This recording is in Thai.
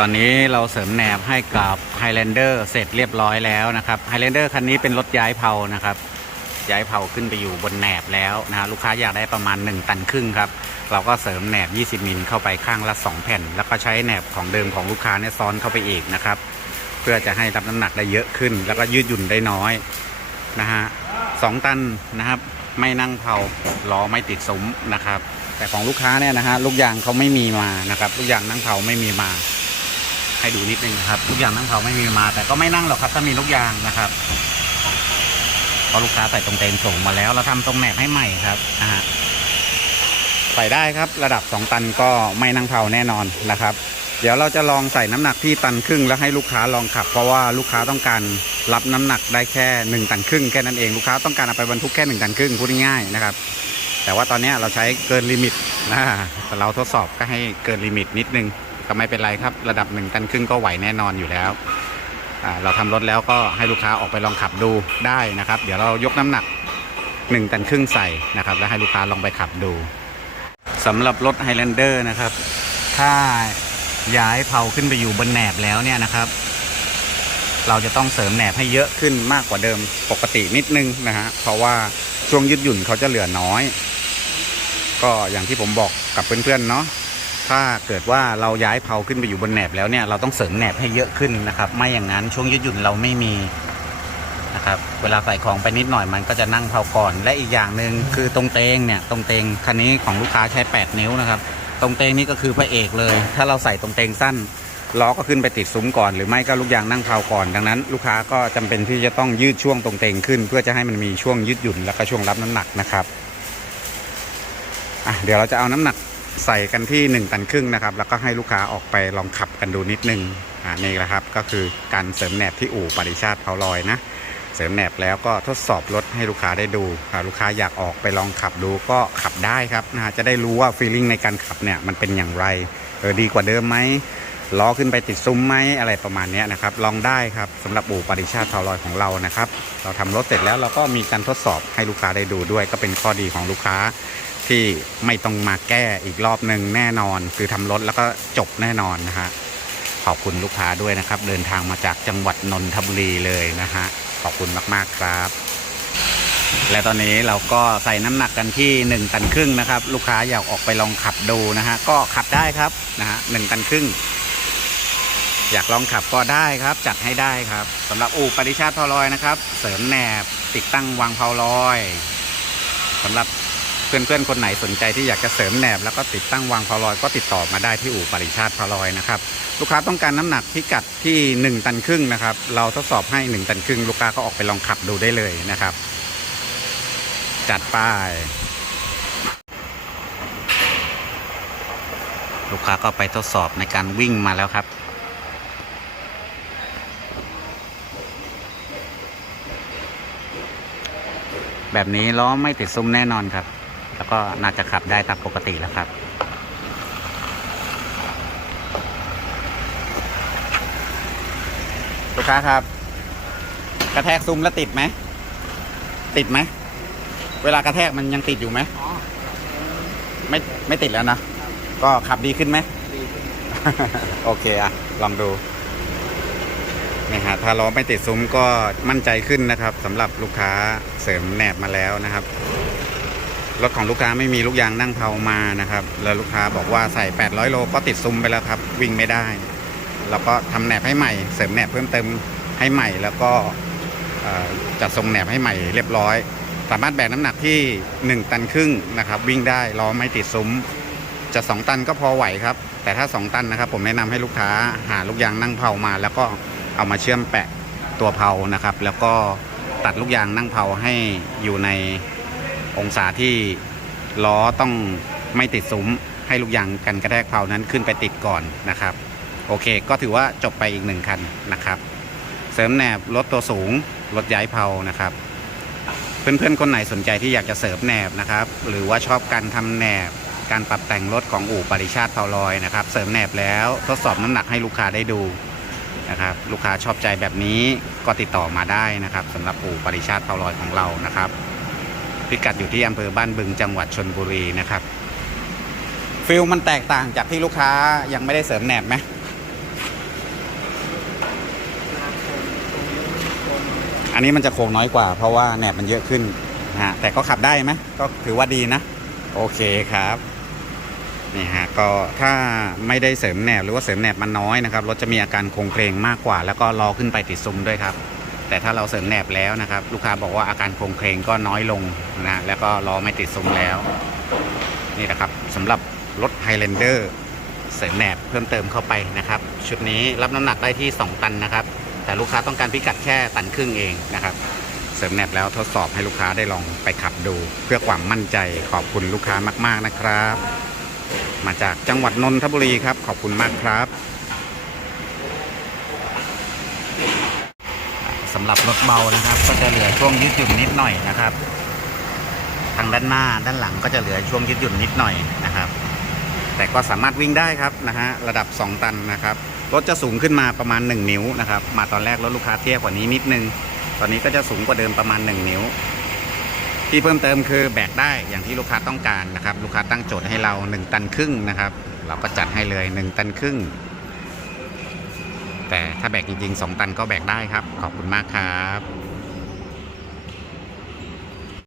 ตอนนี้เราเสริมแหนบให้กับ Highlander เสร็จเรียบร้อยแล้วนะครับ Highlander คันนี้เป็นรถย้ายเผานะครับย้ายเผาขึ้นไปอยู่บนแหนบแล้วนะลูกค้าอยากได้ประมาณ 1 ตันครึ่งครับ เราก็เสริมแหนบ 20 มิลเข้าไปข้างละ 2 แผ่น แล้วก็ใช้แหนบของเดิมของลูกค้าเนี่ยซ้อนเข้าไปอีกนะครับ เพื่อจะให้รับน้ำหนักได้เยอะขึ้น แล้วก็ยืดหยุ่นได้น้อยนะฮะสองตันนะครับ ไม่นั่งเผาล้อไม่ติดซุ้มนะครับ แต่ของลูกค้าเนี่ยนะฮะลูกยางเขาไม่มีมานะครับ ลูกยางนั่งเผาไม่มีมา ให้ดูนิดนึงนะครับลูกยางนั่งเผาไม่มีมา แต่ก็ไม่นั่งหรอกครับ ถ้ามีลูกยางนะครับเพราะลูกค้าใส่ตรงเตงส่งมาแล้วเราทำตรงแหนบให้ใหม่ครับนะฮะใส่ได้ครับระดับ 2 ตันก็ไม่นั่งเผาแน่นอนนะครับ เดี๋ยวเราจะลองใส่น้ำหนักที่ตันครึ่งแล้วให้ลูกค้าลองขับ เพราะว่าลูกค้าต้องการรับน้ำหนักได้แค่ 1 ตันครึ่งแค่นั้นเองลูกค้าต้องการเอาไปบรรทุกแค่ 1 ตันครึ่งพูดง่ายๆนะครับ แต่ว่าตอนนี้เราใช้เกินลิมิตนะแต่เราทดสอบก็ให้เกินลิมิตนิดนึง ก็ไม่เป็นไรครับ ระดับ1ตันครึ่งก็ไหวแน่นอนอยู่แล้วเราทำรถแล้วก็ให้ลูกค้าออกไปลองขับดูได้นะครับ เดี๋ยวเรายกน้ำหนัก 1 ตันครึ่งใส่นะครับ แล้วให้ลูกค้าลองไปขับดูสำหรับรถ Highlander นะครับ ถ้าย้ายเผาขึ้นไปอยู่บนแหนบแล้วเนี่ยนะครับ เราจะต้องเสริมแหนบให้เยอะขึ้นมากกว่าเดิมปกตินิดนึงนะฮะเพราะว่าช่วงยืดหยุ่นเขาจะเหลือน้อย ก็อย่างที่ผมบอกกับเพื่อนๆเนาะ ถ้าเกิดว่าเราย้ายเผาขึ้นไปอยู่บนแหนบแล้วเนี่ยเราต้องเสริมแหนบให้เยอะขึ้นนะครับ ไม่อย่างนั้นช่วงยืดหยุ่นเราไม่มีนะครับเวลาใส่ของไปนิดหน่อยมันก็จะนั่งเผาก่อน และอีกอย่างหนึ่งคือตรงเตงเนี่ยตรงเตงคันนี้ของลูกค้าใช้ 8 นิ้วนะครับ ตรงเตงนี่ก็คือพระเอกเลย ถ้าเราใส่ตรงเตงสั้นล้อก็ขึ้นไปติดซุ้มก่อน หรือไม่ก็ลูกยางนั่งเผาก่อน ดังนั้น ลูกค้าก็จำเป็นที่จะต้องยืดช่วงตรงเตงขึ้น เพื่อจะให้มันมีช่วงยืดหยุ่นแล้วก็ช่วงรับน้ำหนักนะครับอะเดี๋ยวเราจะเอาน้ำหนัก ใส่กันที่ 1 ตันครึ่งนะครับ แล้วก็ให้ลูกค้าออกไปลองขับกันดูนิดนึงอ่านี่แหละครับก็คือการเสริมแหนบที่อู่ปริชาติเผาลอยนะเสริมแหนบแล้วก็ทดสอบรถให้ลูกค้าได้ดูลูกค้าอยากออกไปลองขับดูก็ขับได้ครับนะจะได้รู้ว่าฟีลลิ่งในการขับเนี่ยมันเป็นอย่างไรเออดีกว่าเดิมไหมล้อขึ้นไปติดซุ้มไหมอะไรประมาณนี้นะครับ ลองได้ครับสำหรับอู่ปริชาติเผาลอยของเรานะครับ เราทำรถเสร็จแล้วเราก็มีการทดสอบให้ลูกค้าได้ดูด้วย ก็เป็นข้อดีของลูกค้า ที่ไม่ต้องมาแก้อีกรอบหนึ่งแน่นอน คือทำรถแล้วก็จบแน่นอนนะฮะขอบคุณลูกค้าด้วยนะครับ เดินทางมาจากจังหวัดนนทบุรีเลยนะฮะขอบคุณมากๆครับ และตอนนี้เราก็ใส่น้ำหนักกันที่ 1 ตันครึ่งนะครับ ลูกค้าอยากออกไปลองขับดูนะฮะก็ขับได้ครับนะฮะหนึ่งตันครึ่งอยากลองขับก็ได้ครับ จัดให้ได้ครับสำหรับอู่ปริชาติพาลอยนะครับ เสริมแหนบติดตั้งวางเพาลอยสำหรับ พื่อนๆคนไหนสนใจที่อยากจะเสริมแหนบ แล้วก็ติดตั้งวางพาลอยก็ติดต่อมาได้ที่อู่ปริชาติพาลอยนะครับลูกค้าต้องการน้ำหนักพิกัดที่ 1 ตันครึ่งนะครับเราทดสอบให้ 1 ตันครึ่ง ลูกค้าก็ออกไปลองขับดูได้เลยนะครับ จัดป้ายลูกค้าก็ไปทดสอบในการวิ่งมาแล้วครับแบบนี้ล้อไม่ติดซุ้มแน่นอนครับ แล้วก็น่าจะขับได้ตามปกติแล้วครับ ลูกค้าครับ กระแทกซุ้มแล้วติดไหม ติดไหม เวลากระแทกมันยังติดอยู่ไหมไม่ไม่ติดแล้วนะ ก็ขับดีขึ้นไหม โอเคอะลองดูนี่ฮะถ้าล้อไม่ติดซุ้มก็มั่นใจขึ้นนะครับสำหรับลูกค้าเสริมแหนบมาแล้วนะครับ รถของลูกค้าไม่มีลูกยางนั่งเผามานะครับ แล้วลูกค้าบอกว่าใส่ 800 โลก็ติดซุ้มไปแล้วครับ วิ่งไม่ได้ เราก็ทำแหนบให้ใหม่ เสริมแหนบเพิ่มเติมให้ใหม่ แล้วก็จัดทรงแหนบให้ใหม่เรียบร้อย สามารถแบกน้ำหนักที่ 1 ตันครึ่งนะครับ วิ่งได้ล้อไม่ติดซุ้ม จะ 2 ตันก็พอไหวครับ แต่ถ้า 2 ตันนะครับ ผมแนะนำให้ลูกค้าหาลูกยางนั่งเผามา แล้วก็เอามาเชื่อมแปะตัวเผานะครับ แล้วก็ตัดลูกยางนั่งเผาให้อยู่ใน องศาที่ล้อต้องไม่ติดซุ้มให้ลูกยางกันกระแทกเผานั้นขึ้นไปติดก่อนนะครับ โอเคก็ถือว่าจบไปอีกหนึ่งคันนะครับ เสริมแหนบรถตัวสูงรถย้ายเผานะครับ เพื่อนๆคนไหนสนใจที่อยากจะเสริมแหนบนะครับ หรือว่าชอบการทำแหนบการปรับแต่งรถของอู่ปริชาติเผาลอยนะครับ เสริมแหนบแล้วทดสอบน้ำหนักให้ลูกค้าได้ดูนะครับลูกค้าชอบใจแบบนี้ก็ติดต่อมาได้นะครับสำหรับอู่ปริชาติเผาลอยของเรานะครับ พิกัดอยู่ที่อำเภอบ้านบึงจังหวัดชนบุรีนะครับฟิลมันแตกต่างจากที่ลูกค้ายังไม่ได้เสริมแหนบไหมอันนี้มันจะโค้งน้อยกว่า เพราะว่าแหนบมันเยอะขึ้นฮะแต่ก็ขับได้ไหมก็ถือว่าดีนะ โอเคครับนี่ฮะก็ถ้าไม่ได้เสริมแหนบหรือว่าเสริมแหนบมันน้อยนะครับรถจะมีอาการโค้งเกรงมากกว่า แล้วก็ล้อขึ้นไปติดซุ้มด้วยครับ แต่ถ้าเราเสริมแหนบแล้วนะครับ ลูกค้าบอกว่าอาการโครงเพลงก็น้อยลงนะแล้วก็ล้อไม่ติดซุ้มแล้ว นี่นะครับสำหรับรถ Highlander เสริมแหนบเพิ่มเติมเข้าไปนะครับ ชุดนี้รับน้ำหนักได้ที่ 2 ตันนะครับ แต่ลูกค้าต้องการพิกัดแค่ตันครึ่งเองนะครับ เสริมแหนบแล้วทดสอบให้ลูกค้าได้ลองไปขับดู เพื่อความมั่นใจขอบคุณลูกค้ามาก ๆนะครับ มาจากจังหวัดนนทบุรีครับ ขอบคุณมากครับำหรับรถเบานะครับ ก็จะเหลือช่วงยืดหยุ่นนิดหน่อยนะครับ ทางด้านหน้าด้านหลังก็จะเหลือช่วงยืดหยุ่นนิดหน่อยนะครับ แต่ก็สามารถวิ่งได้ครับนะฮะระดับ 2 ตันนะครับรถจะสูงขึ้นมาประมาณ 1 นิ้วนะครับ มาตอนแรกรถลูกค้าเตี้ยกว่านี้นิดนึง ตอนนี้ก็จะสูงกว่าเดิมประมาณ 1 นิ้ว ที่เพิ่มเติมคือแบกได้อย่างที่ลูกค้าต้องการนะครับ ลูกค้าตั้งโจทย์ให้เรา 1 ตันครึ่งนะครับ เราก็จัดให้เลย 1 ตันครึ่ง แต่ถ้าแบกจริงๆ 2 ตันก็แบกได้ครับ ขอบคุณมากครับ